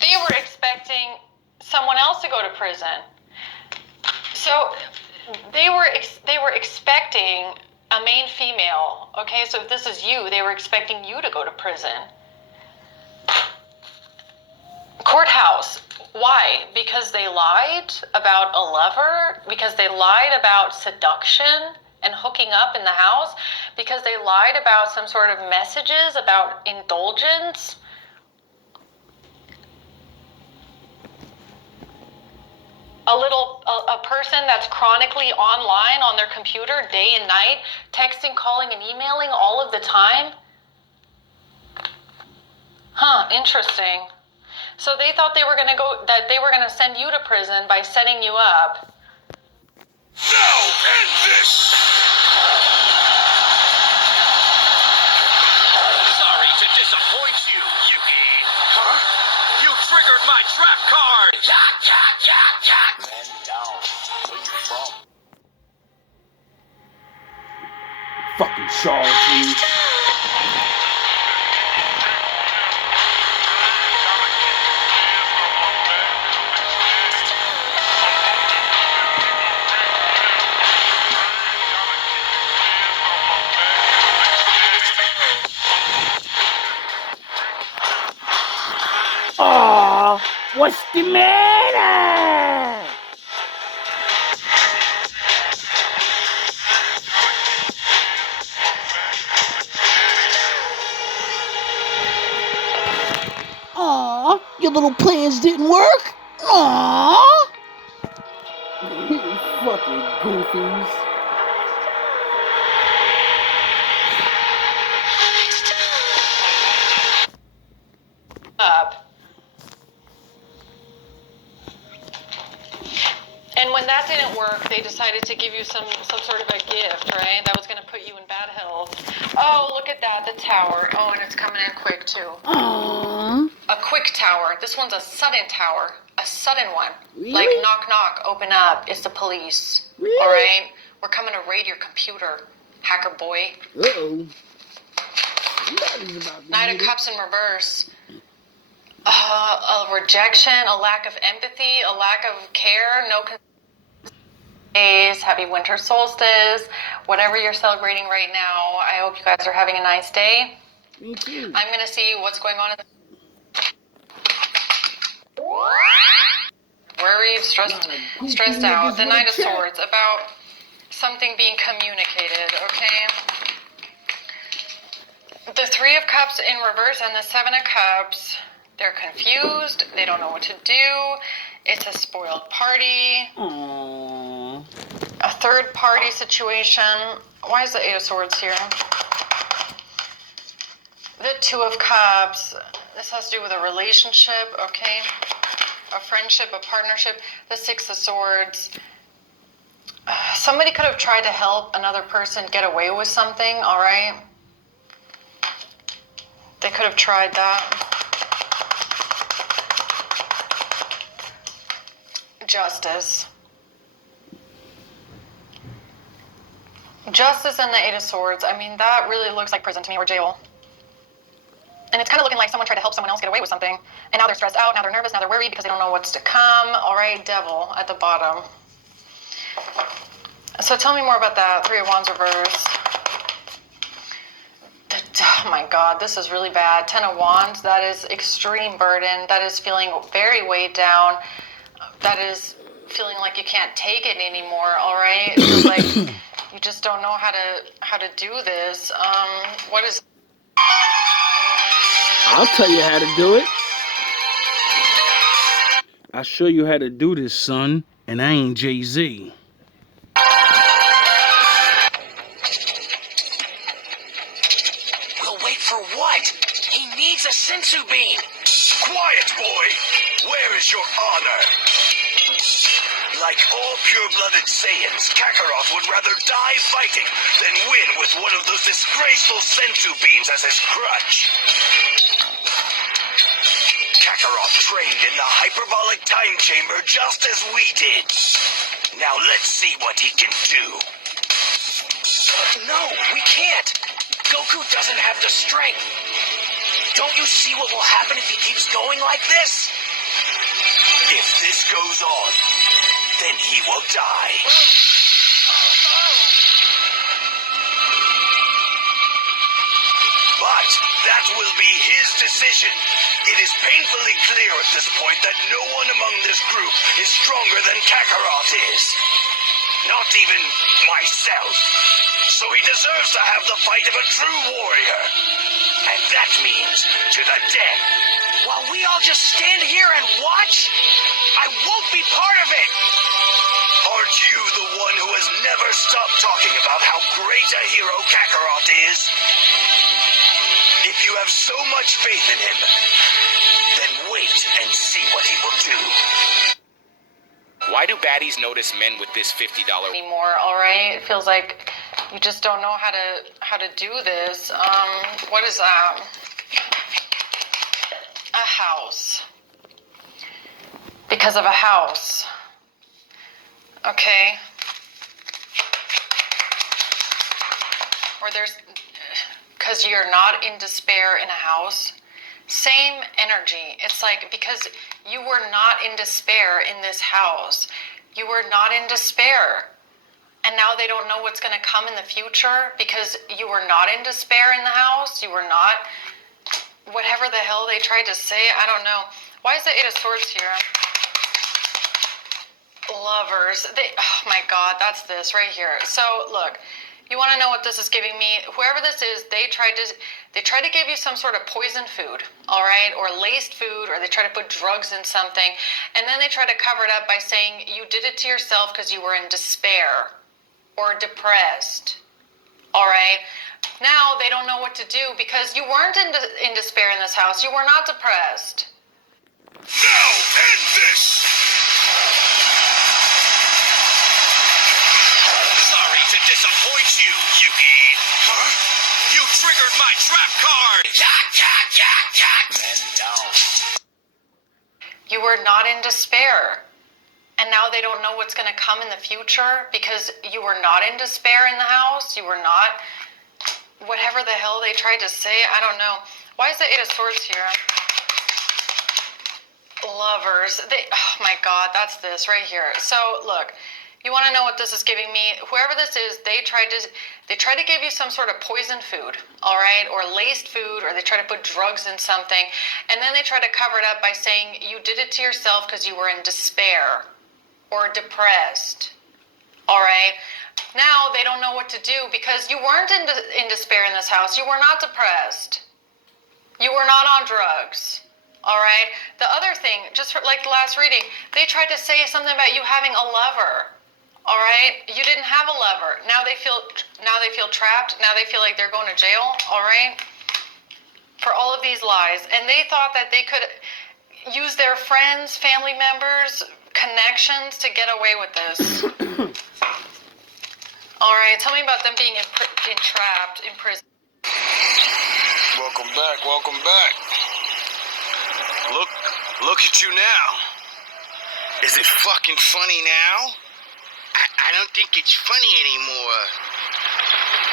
They were expecting someone else to go to prison. So they were expecting a main female. Okay, so if this is you, they were expecting you to go to prison. Courthouse. Why? Because they lied about a lover? Because they lied about seduction and hooking up in the house? Because they lied about some sort of messages about indulgence? A person that's chronically online on their computer day and night, texting, calling, and emailing all of the time? Huh, interesting. So they thought they were going to send you to prison by setting you up. Now end this! Sorry to disappoint you, Yuki. Huh? You triggered my trap card! Yak, yak, yak, yak! Man down. Where you from? Fucking charlatans. Aw, what's the matter? Aw, your little plans didn't work? Aw. You fucking goofies. Up. And when that didn't work, they decided to give you some sort of a gift, right? That was going to put you in bad health. Oh, look at that, the tower. Oh, and it's coming in quick, too. Aww. A quick tower. This one's a sudden tower. A sudden one. Really? Like, knock, knock, open up. It's the police. Really? All right? We're coming to raid your computer, hacker boy. Uh-oh. Knight of Cups in reverse. A rejection, a lack of empathy, a lack of care, no days, happy winter solstice, whatever you're celebrating right now. I hope you guys are having a nice day. Me too. I'm going to see what's going on in the worried, stressed out. The Knight of Swords, about something being communicated, okay? The Three of Cups in reverse and the Seven of Cups, they're confused. They don't know what to do. It's a spoiled party. Aww. A third party situation. Why is the Eight of Swords here? The Two of Cups. This has to do with a relationship, okay? A friendship, a partnership. The Six of Swords. Somebody could have tried to help another person get away with something, all right? They could have tried that. Justice. Justice and the Eight of Swords. I mean, that really looks like prison to me, or jail. And it's kind of looking like someone tried to help someone else get away with something. And now they're stressed out, now they're nervous, now they're worried because they don't know what's to come. All right, Devil at the bottom. So tell me more about that. Three of Wands reverse. Oh my God, this is really bad. Ten of Wands, that is extreme burden. That is feeling very weighed down. That is feeling like you can't take it anymore, all right? It feels like you just don't know how to do this. What is... I'll tell you how to do it. I'll show you how to do this, son. And I ain't Jay-Z. We'll wait for what? He needs a sensu bean. Quiet, boy. Where is your honor? Like all pure-blooded Saiyans, Kakarot would rather die fighting than win with one of those disgraceful sensu beans as his crutch. Kakarot trained in the hyperbolic time chamber just as we did. Now let's see what he can do. No, we can't. Goku doesn't have the strength. Don't you see what will happen if he keeps going like this? If this goes on, then he will die. But that will be his decision. It is painfully clear at this point that no one among this group is stronger than Kakarot is. Not even myself. So he deserves to have the fight of a true warrior. And that means to the death. While we all just stand here and watch, I won't be part of it. Aren't you the one who has never stopped talking about how great a hero Kakarot is? If you have so much faith in him, then wait and see what he will do. Why do baddies notice men with this $50? Anymore, all right? It feels like you just don't know how to do this. What is that? A house. Because of a house. Okay. Or there's, because you're not in despair in a house. Same energy. It's like, because you were not in despair in this house. You were not in despair. And now they don't know what's going to come in the future because you were not in despair in the house. You were not, whatever the hell they tried to say. I don't know. Why is the Eight of Swords here? Lovers. Oh my God, that's this right here. So look, you want to know what this is giving me? Whoever this is, they tried to give you some sort of poisoned food, all right, or laced food, or they try to put drugs in something, and then they try to cover it up by saying you did it to yourself because you were in despair or depressed, all right? Now they don't know what to do because you weren't in despair in this house. You were not depressed. Now end this! Sorry to disappoint you, Yuki. Huh? You triggered my trap card! Men down. You were not in despair. And now they don't know what's going to come in the future because you were not in despair in the house. You were not, whatever the hell they tried to say. I don't know. Why is the Eight of Swords here? Lovers. Oh my God, that's this right here. So look, you want to know what this is giving me? Whoever this is, they try to give you some sort of poisoned food, all right, or laced food, or they try to put drugs in something, and then they try to cover it up by saying you did it to yourself because you were in despair or depressed, all right? Now they don't know what to do because you weren't in despair in this house. You were not depressed. You were not on drugs. All right. The other thing, just for, like the last reading, they tried to say something about you having a lover. All right. You didn't have a lover. Now they feel trapped. Now they feel like they're going to jail. All right. For all of these lies, and they thought that they could use their friends, family members, connections to get away with this. All right. Tell me about them being entrapped in prison. Welcome back. Welcome back. Look at you now. Is it fucking funny now? I don't think it's funny anymore.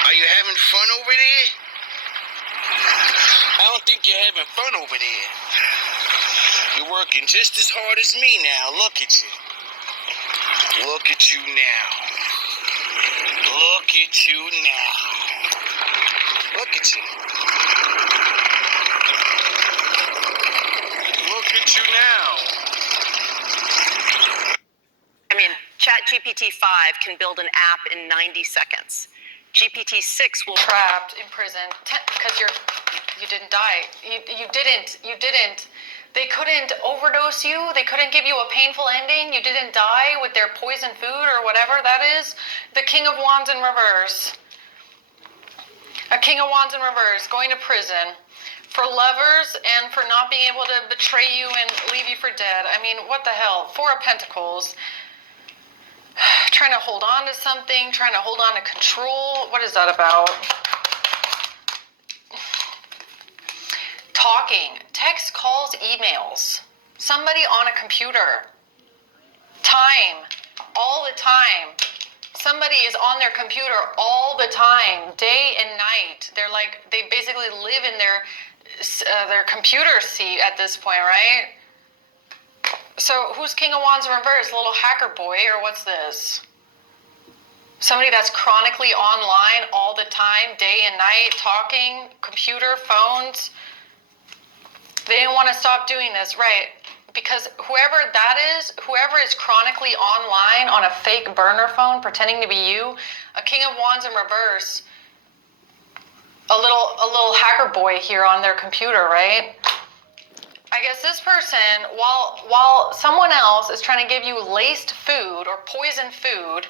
Are you having fun over there? I don't think you're having fun over there. You're working just as hard as me now. Look at you. Look at you now. Look at you now. Look at you. Look at you now. I mean, ChatGPT-5 can build an app in 90 seconds. GPT-6 will... Trapped in prison because you didn't die. You didn't. They couldn't overdose you. They couldn't give you a painful ending. You didn't die with their poison food or whatever that is. The King of Wands in reverse. A King of Wands in reverse going to prison for lovers and for not being able to betray you and leave you for dead. I mean, what the hell? Four of Pentacles. Trying to hold on to something, trying to hold on to control. What is that about? Talking, text, calls, emails. Somebody on a computer. Time, all the time. Somebody is on their computer all the time, day and night. They're like, they basically live in their computer seat at this point, right? So who's King of Wands in reverse? A little hacker boy, or what's this? Somebody that's chronically online all the time, day and night, talking, computer, phones. They didn't want to stop doing this, right? Because whoever is chronically online on a fake burner phone pretending to be you, a King of Wands in reverse, a little hacker boy here on their computer, right? I guess this person, while someone else is trying to give you laced food or poisoned food,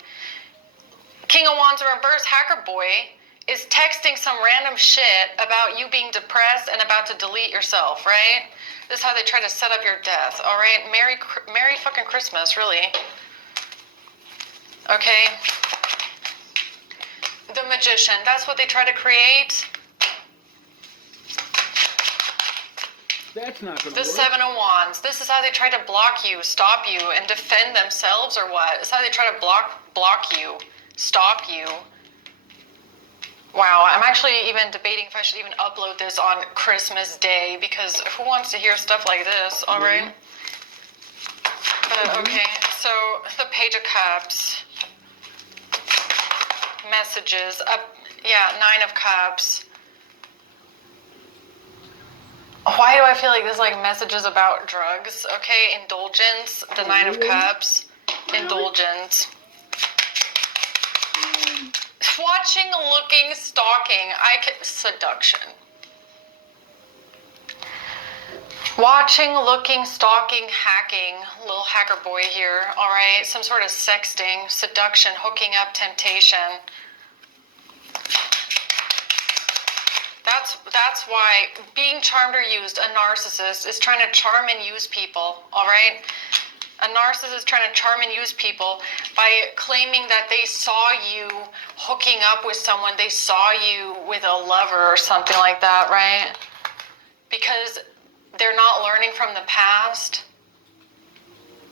King of Wands in reverse, hacker boy, is texting some random shit about you being depressed and about to delete yourself, right? This is how they try to set up your death, all right? Merry fucking Christmas, really. Okay? The Magician, that's what they try to create. That's not gonna The work. Seven of Wands, this is how they try to block you, stop you, and defend themselves, or what? This is how they try to block you, stop you. Wow, I'm actually even debating if I should even upload this on Christmas Day, because who wants to hear stuff like this, all right? But, okay, so the Page of Cups, messages, Nine of Cups. Why do I feel like this is like messages about drugs? Okay, indulgence, the Nine of Cups, indulgence. Watching, looking, stalking, seduction. Watching, looking, stalking, hacking, little hacker boy here, all right? Some sort of sexting, seduction, hooking up, temptation. That's why being charmed or used, a narcissist is trying to charm and use people, all right? A narcissist is trying to charm and use people by claiming that they saw you hooking up with someone, they saw you with a lover or something like that, right? Because they're not learning from the past.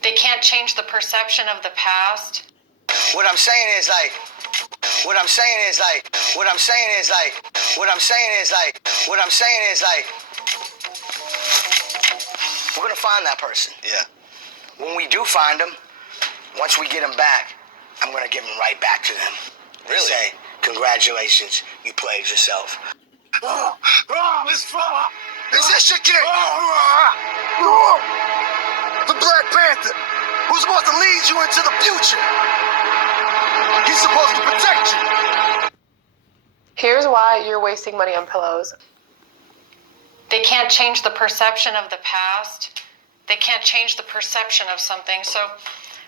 They can't change the perception of the past. What I'm saying is like, we're gonna find that person. Yeah. When we do find them, once we get them back, I'm gonna give them right back to them. Really? Say, congratulations, you played yourself. Is this your kid? The Black Panther, who's supposed to lead you into the future. He's supposed to protect you. Here's why you're wasting money on pillows. They can't change the perception of the past. They can't change the perception of something. So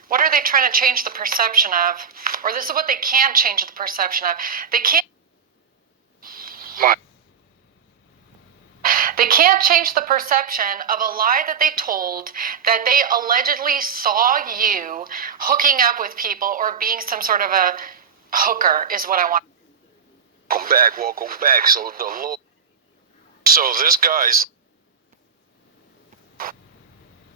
what are they trying to change the perception of? Or this is what they can't change the perception of. They can't change the perception of a lie that they told, that they allegedly saw you hooking up with people or being some sort of a hooker is what I want. Welcome back. So this guy's...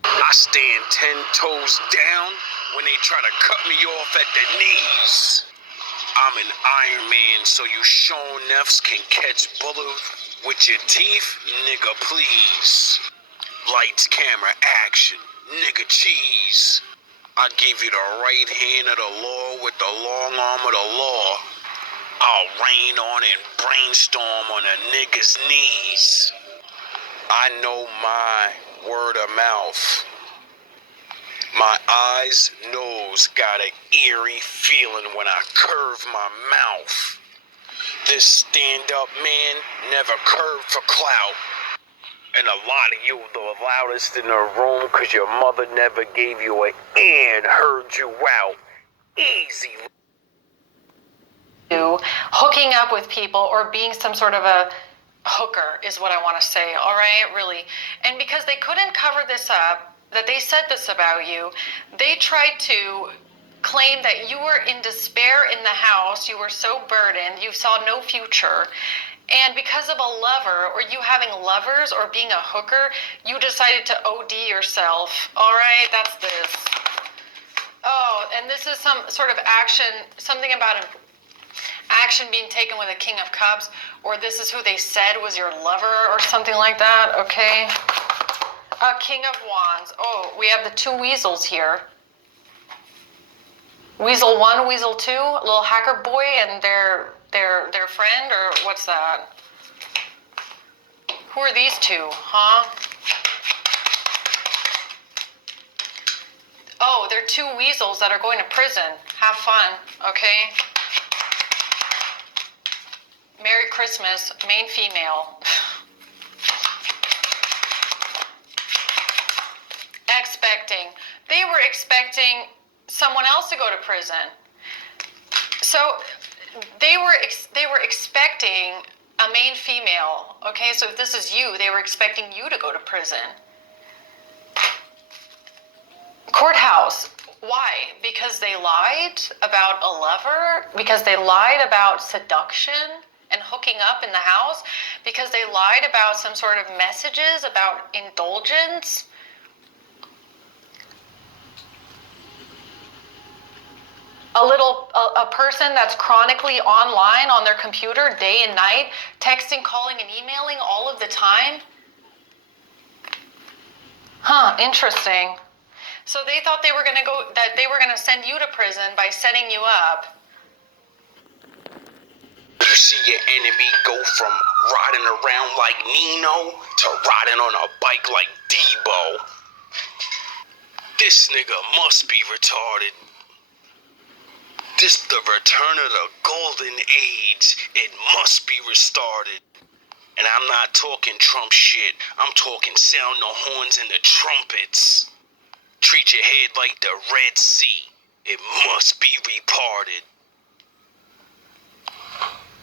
I stand 10 toes down when they try to cut me off at the knees. I'm an Iron Man, so you Sean Neffs can catch bullets with your teeth, nigga, please. Lights, camera, action, nigga, cheese. I give you the right hand of the law with the long arm of the law. I'll rain on and brainstorm on a nigga's knees. I know my word of mouth. My eyes, nose got an eerie feeling when I curve my mouth. This stand-up man never curved for clout. And a lot of you the loudest in the room cause your mother never gave you an and heard you out. Easy. Hooking up with people or being some sort of a hooker is what I want to say, all right, really. And because they couldn't cover this up, that they said this about you, they tried to claim that you were in despair in the house, you were so burdened, you saw no future, and because of a lover or you having lovers or being a hooker, you decided to OD yourself, all right, that's this. Oh, and this is some sort of action, something about Action being taken with a King of Cups, or this is who they said was your lover, or something like that, okay? King of Wands. Oh, we have the two weasels here. Weasel 1, Weasel 2, little hacker boy and their friend, or what's that? Who are these two, huh? Oh, they're two weasels that are going to prison. Have fun, okay? Merry Christmas, main female. Expecting. They were expecting someone else to go to prison. So they were expecting a main female. Okay, so if this is you, they were expecting you to go to prison. Courthouse. Why? Because they lied about a lover? Because they lied about seduction and hooking up in the house? Because they lied about some sort of messages about indulgence? A person that's chronically online on their computer day and night, texting, calling, and emailing all of the time? Huh, interesting. So they thought they were going to send you to prison by setting you up. You see your enemy go from riding around like Nino to riding on a bike like Debo. This nigga must be retarded. This the return of the golden age. It must be restarted. And I'm not talking Trump shit. I'm talking sound the horns and the trumpets. Treat your head like the Red Sea. It must be reparted.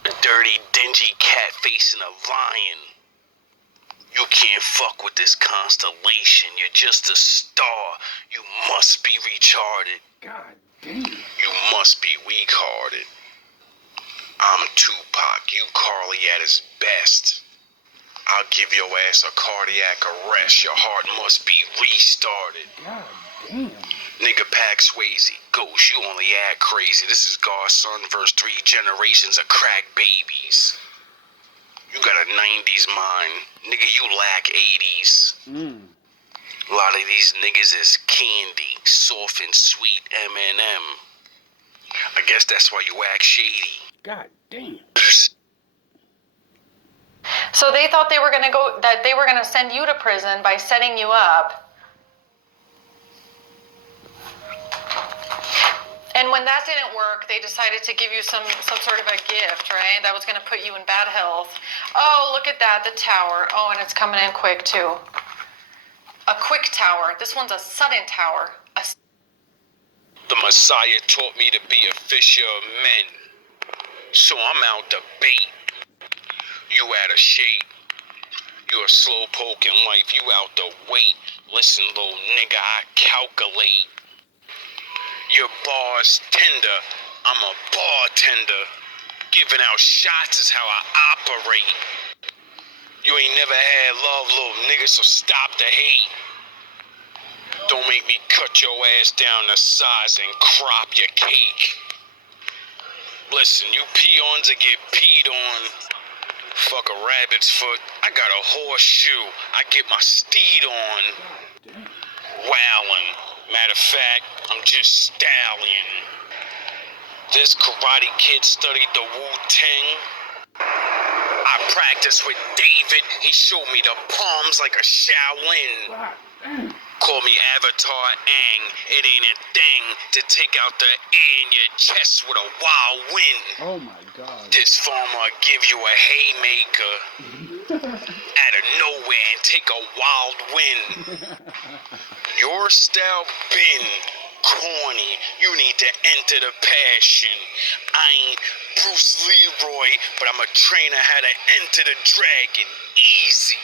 A dirty, dingy cat facing a lion. You can't fuck with this constellation. You're just a star. You must be retarded. God damn. You must be weak-hearted. I'm Tupac. You Carly at his best. I'll give your ass a cardiac arrest. Your heart must be restarted. God damn. Nigga Pac Swayze, Ghost, you only act crazy. This is God's son versus 3 generations of crack babies. You got a 90s mind. Nigga, you lack 80s. A lot of these niggas is candy, soft and sweet M&M. I guess that's why you act shady. God damn. So they thought they were going to send you to prison by setting you up. And when that didn't work, they decided to give you some sort of a gift, right? That was going to put you in bad health. Oh, look at that, the tower. Oh, and it's coming in quick, too. A quick tower. This one's a sudden tower. The Messiah taught me to be a fisher of men. So I'm out to bait. You out of shape. You a slow poke in life. You out to wait. Listen, little nigga, I calculate. Your bar's tender. I'm a bartender. Giving out shots is how I operate. You ain't never had love, little nigga, so stop the hate. Don't make me cut your ass down to size and crop your cake. Listen, you peons that get peed on. Fuck a rabbit's foot. I got a horseshoe. I get my steed on. Wowing. Matter of fact, I'm just stallion. This Karate Kid studied the Wu-Tang. I practiced with David. He showed me the palms like a Shaolin. Call me Avatar Aang. It ain't a thing to take out the air in your chest with a wild wind. Oh my God. This farmer give you a haymaker out of nowhere and take a wild wind. Your style been corny. You need to enter the passion. I ain't Bruce Leroy, but I'm a trainer how to enter the dragon easy.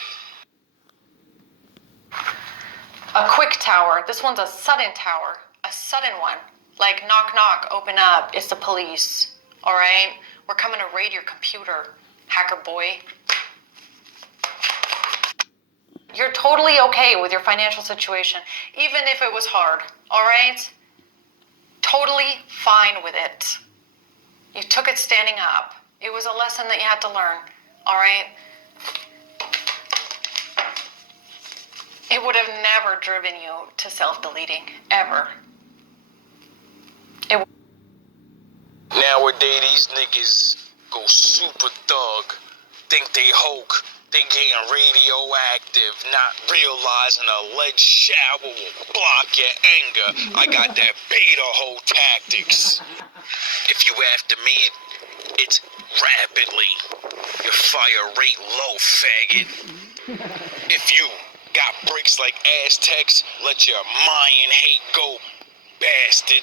A quick tower. This one's a sudden tower. A sudden one. Like, knock, knock, open up. It's the police. All right? We're coming to raid your computer, hacker boy. You're totally okay with your financial situation, even if it was hard. All right? Totally fine with it. You took it standing up. It was a lesson that you had to learn, all right? It would have never driven you to self-deleting, ever. Nowadays, these niggas go super thug, think they Hulk, they getting radioactive, not realizing a lead shower will block your anger. I got that beta hole tactics. If you after me, it's rapidly. Your fire rate low, faggot. If you got bricks like Aztecs, let your Mayan hate go, bastard.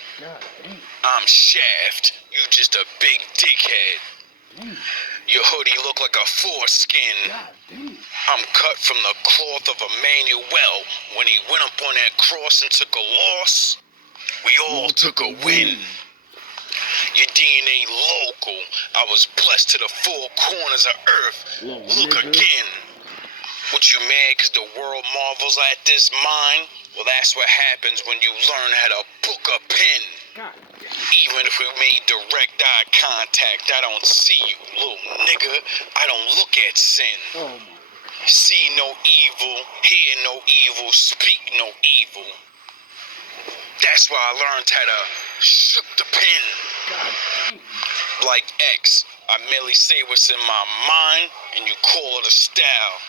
I'm Shaft, you just a big dickhead. Your hoodie look like a foreskin. I'm cut from the cloth of Emmanuel. When he went up on that cross and took a loss, we all took a win. Your DNA local. I was blessed to the four corners of earth. Look again. What you mad cause the world marvels at this mind? Well, that's what happens when you learn how to book a pen. Even if we made direct eye contact, I don't see you, little nigga. I don't look at sin. See no evil, hear no evil, speak no evil. That's why I learned how to shook the pen. Like X, I merely say what's in my mind, and you call it a style.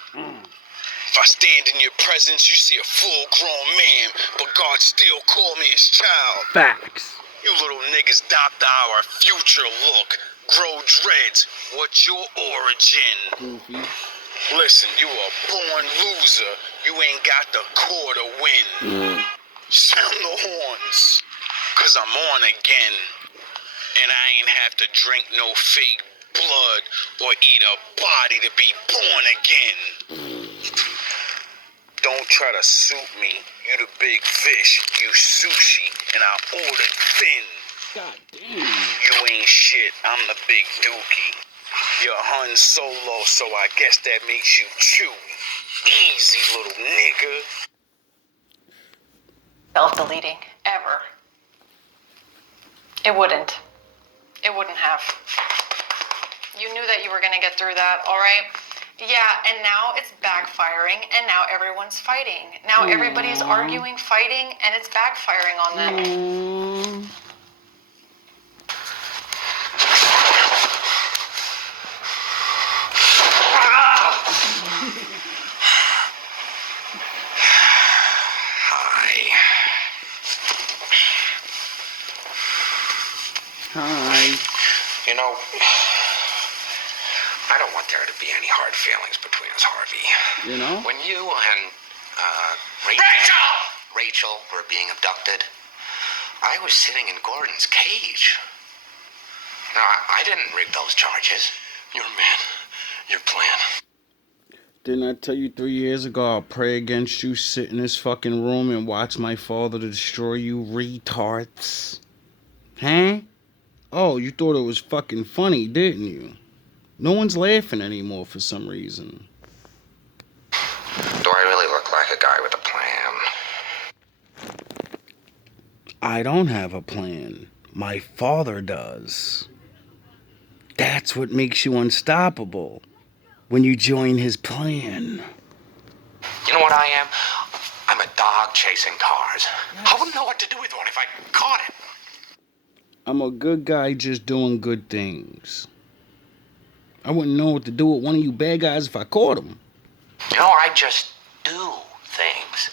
If I stand in your presence, you see a full-grown man, but God still call me his child. Facts. You little niggas adopt our future look. Grow dreads. What's your origin? Listen, you a born loser. You ain't got the core to win. Sound the horns. Cause I'm on again. And I ain't have to drink no fake blood or eat a body to be born again. Don't try to suit me. You the big fish. You sushi. And I ordered thin. God damn. You ain't shit. I'm the big dookie. You're Han Solo, so I guess that makes you chew. Easy, little nigga. Self-deleting, ever. It wouldn't. It wouldn't have. You knew that you were going to get through that, all right? Yeah, and now it's backfiring, and now everyone's fighting. Now everybody's arguing, fighting, and it's backfiring on them. Hi. You know, I don't want there to be any hard feelings between us, Harvey. You know? When you and Rachel were being abducted, I was sitting in Gordon's cage. Now, I didn't rig those charges. Your man, your plan. Didn't I tell you 3 years ago I'll pray against you, sit in this fucking room and watch my father destroy you retards? Huh? Oh, you thought it was fucking funny, didn't you? No one's laughing anymore for some reason. Do I really look like a guy with a plan? I don't have a plan. My father does. That's what makes you unstoppable. When you join his plan. You know what I am? I'm a dog chasing cars. I wouldn't know what to do with one if I caught it. I'm a good guy just doing good things. I wouldn't know what to do with one of you bad guys if I caught him. You know, I just do things.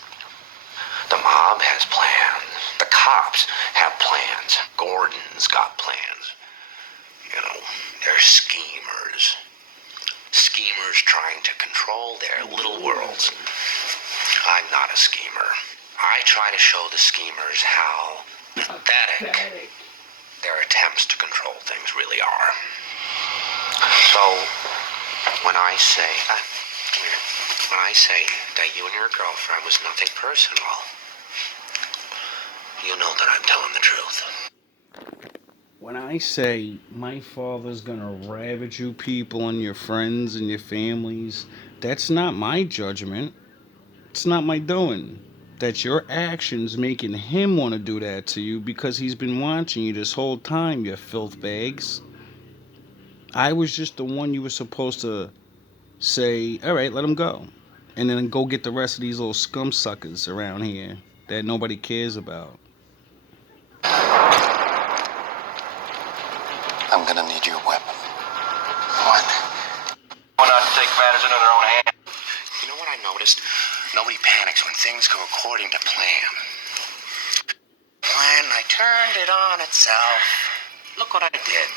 The mob has plans. The cops have plans. Gordon's got plans. You know, they're schemers. Schemers trying to control their little worlds. I'm not a schemer. I try to show the schemers how pathetic their attempts to control things really are. So, when I say, come here, when I say that you and your girlfriend was nothing personal, you know that I'm telling the truth. When I say my father's gonna ravage you people and your friends and your families, that's not my judgment. It's not my doing. That's your actions making him want to do that to you because he's been watching you this whole time, you filth bags. I was just the one you were supposed to say, all right, let him go. And then go get the rest of these little scum suckers around here that nobody cares about. I'm gonna need your weapon. What? Why not take matters into their own hands? You know what I noticed? Nobody panics when things go according to plan. Plan, I turned it on itself. Look what I did.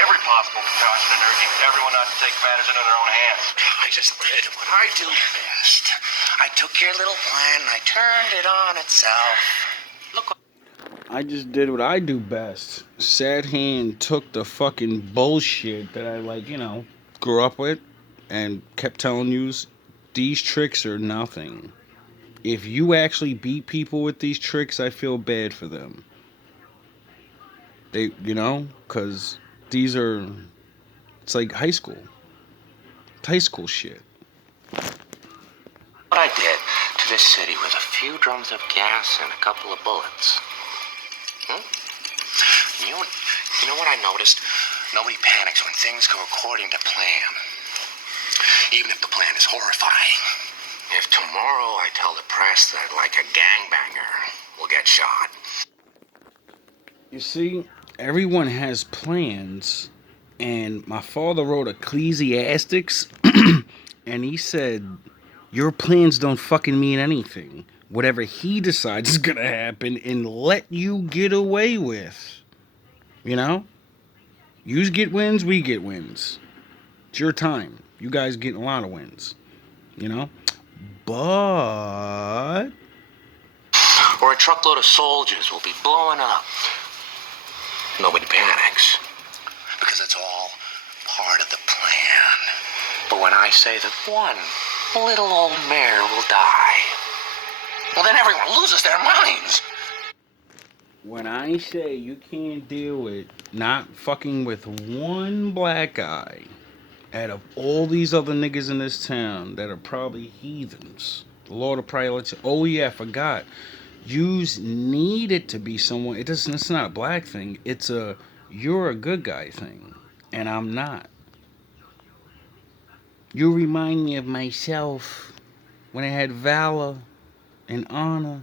Every possible precaution and urging everyone not to take matters into their own hands. I just did what I do best. I took your little plan and I turned it on itself. Look what I just did what I do best. Sat here and took the fucking bullshit that I, like, grew up with and kept telling you these tricks are nothing. If you actually beat people with these tricks, I feel bad for them. Because these are, it's like high school. It's high school shit. I did to this city with a few drums of gas and a couple of bullets. You know what I noticed? Nobody panics when things go according to plan. Even if the plan is horrifying. If tomorrow I tell the press that, like, a gangbanger will get shot. You see, everyone has plans, and my father wrote Ecclesiastics, and he said, your plans don't fucking mean anything. Whatever he decides is gonna happen and let you get away with. You get wins, we get wins. It's your time. You guys get a lot of wins. But Or a truckload of soldiers will be blowing up. Nobody panics. Because it's all part of the plan. But when I say that one little old mare will die, well, then everyone loses their minds. when I say you can't deal with not fucking with one black guy out of all these other niggas in this town that are probably heathens, the Lord will probably let you. Oh yeah, I forgot. You need it to be someone. It's not a black thing. It's a you're a good guy thing, and I'm not. You remind me of myself when I had valor and honor,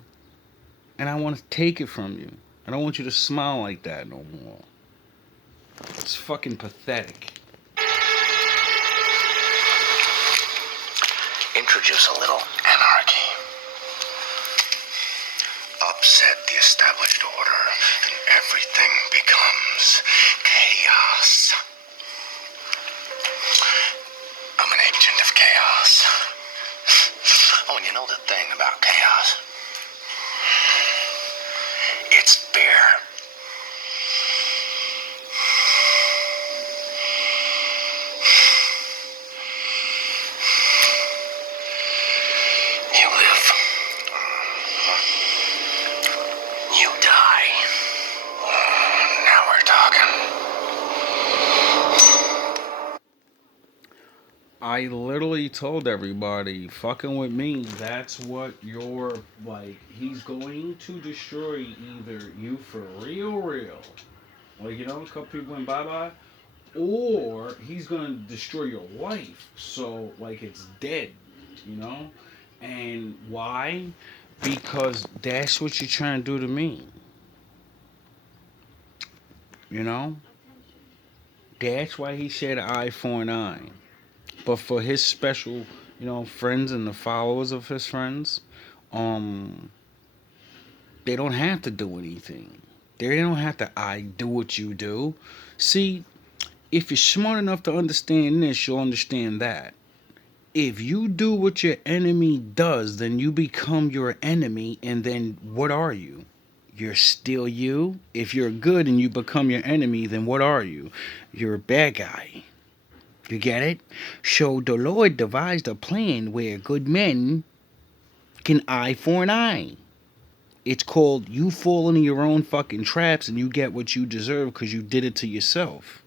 and I want to take it from you. I don't want you to smile like that no more. It's fucking pathetic. Introduce a little anarchy. Upset the established order, and everything becomes chaos. I'm an agent of chaos. Oh, and you know the thing about chaos? It's beer. You live. You die. Now we're talking. I literally told everybody, fucking with me, that's what you're like. He's going to destroy either you for real. Like, a couple people went bye-bye. Or he's going to destroy your life. So, like, it's dead, And why? Because that's what you're trying to do to me. That's why he said eye for an eye. But for his special, friends and the followers of his friends, they don't have to do anything. They don't have to do what you do. See, if you're smart enough to understand this, you'll understand that. If you do what your enemy does, then you become your enemy, and then what are you? You're still you. If you're good and you become your enemy, then what are you? You're a bad guy. You get it? So the Lord devised a plan where good men can eye for an eye. It's called you fall into your own fucking traps and you get what you deserve because you did it to yourself.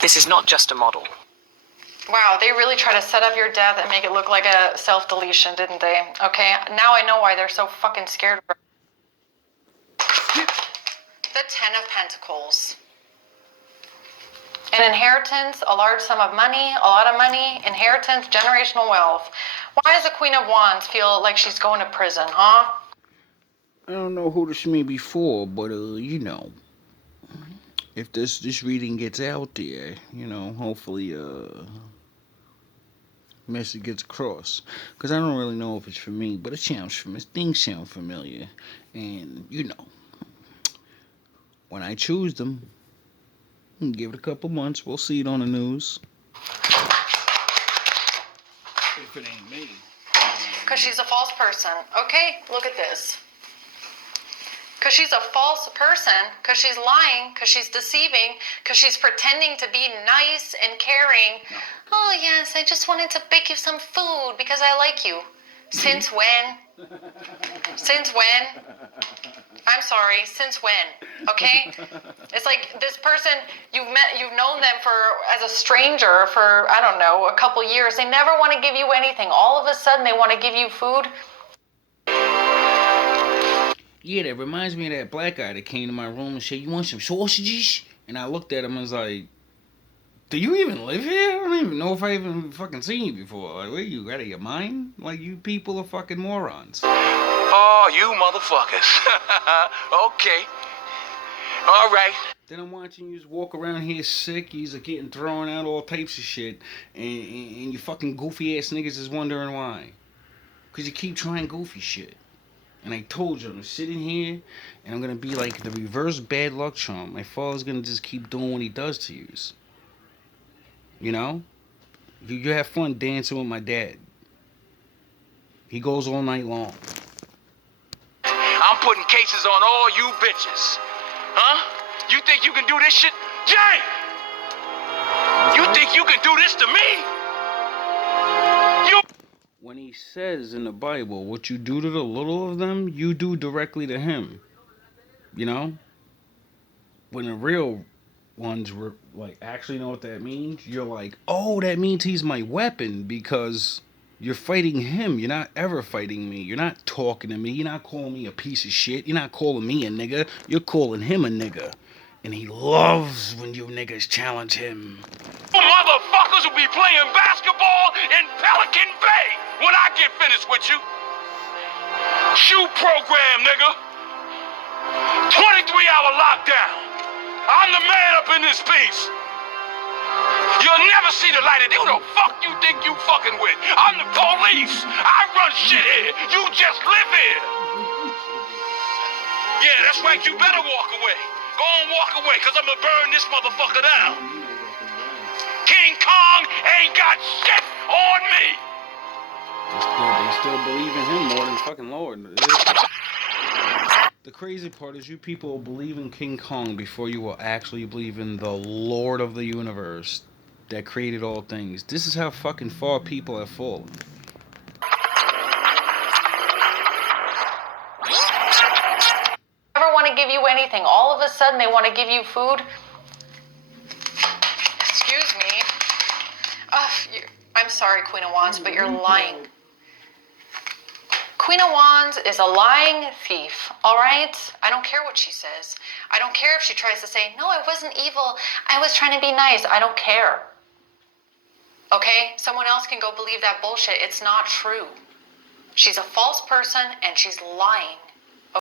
This is not just a model. Wow, they really try to set up your death and make it look like a self-deletion, didn't they? Okay, now I know why they're so fucking scared of her. The Ten of Pentacles. An inheritance, a large sum of money, a lot of money, inheritance, generational wealth. Why does the Queen of Wands feel like she's going to prison, huh? I don't know who this may be for, but if this reading gets out there, hopefully message gets across. Cause I don't really know if it's for me, but things sound familiar, and when I choose them, give it a couple months, we'll see it on the news. If it ain't me. Because she's a false person. Okay, look at this. Because she's a false person, because she's lying, because she's deceiving, because she's pretending to be nice and caring. Oh, yes, I just wanted to bake you some food because I like you. Since when? Since when? I'm sorry, since when? Okay? It's like this person, you've known them as a stranger for, I don't know, a couple years. They never want to give you anything. All of a sudden, they want to give you food. Yeah, that reminds me of that black guy that came to my room and said, "You want some sausages?" And I looked at him and was like, "Do you even live here? I don't even know if I even fucking seen you before. Like, what are you, out of your mind? Like, you people are fucking morons." Oh, you motherfuckers. Okay. All right. Then I'm watching you just walk around here sick. You're getting thrown out all types of shit. And you fucking goofy ass niggas is wondering why. Because you keep trying goofy shit. And I told you, I'm sitting here and I'm going to be like the reverse bad luck charm. My father's going to just keep doing what he does to you. You know? You have fun dancing with my dad. He goes all night long. I'm putting cases on all you bitches. Huh? You think you can do this shit? Jay! You think you can do this to me? You... When he says in the Bible, what you do to the little of them, you do directly to him. You know? When the real ones were like actually know what that means, you're like, oh, that means he's my weapon because you're fighting him. You're not ever fighting me. You're not talking to me. You're not calling me a piece of shit. You're not calling me a nigga. You're calling him a nigga. And he loves when you niggas challenge him. You motherfuckers will be playing basketball in Pelican Bay when I get finished with you. Shoot program, nigga. 23-hour lockdown. I'm the man up in this piece. You'll never see the light of day. Who the fuck you think you fucking with? I'm the police. I run shit here. You just live here. Yeah, that's right. You better walk away. Go on, walk away, because I'm going to burn this motherfucker down. King Kong ain't got shit on me. They still believe in him more than fucking Lord. The crazy part is you people will believe in King Kong before you will actually believe in the Lord of the universe that created all things. This is how fucking far people have fallen. Never want to give you anything. All of a sudden, they want to give you food. Excuse me. I'm sorry, Queen of Wands, but you're lying. Queen of Wands is a lying thief, all right? I don't care what she says. I don't care if she tries to say, no, I wasn't evil. I was trying to be nice. I don't care. Okay? Someone else can go believe that bullshit. It's not true. She's a false person and she's lying.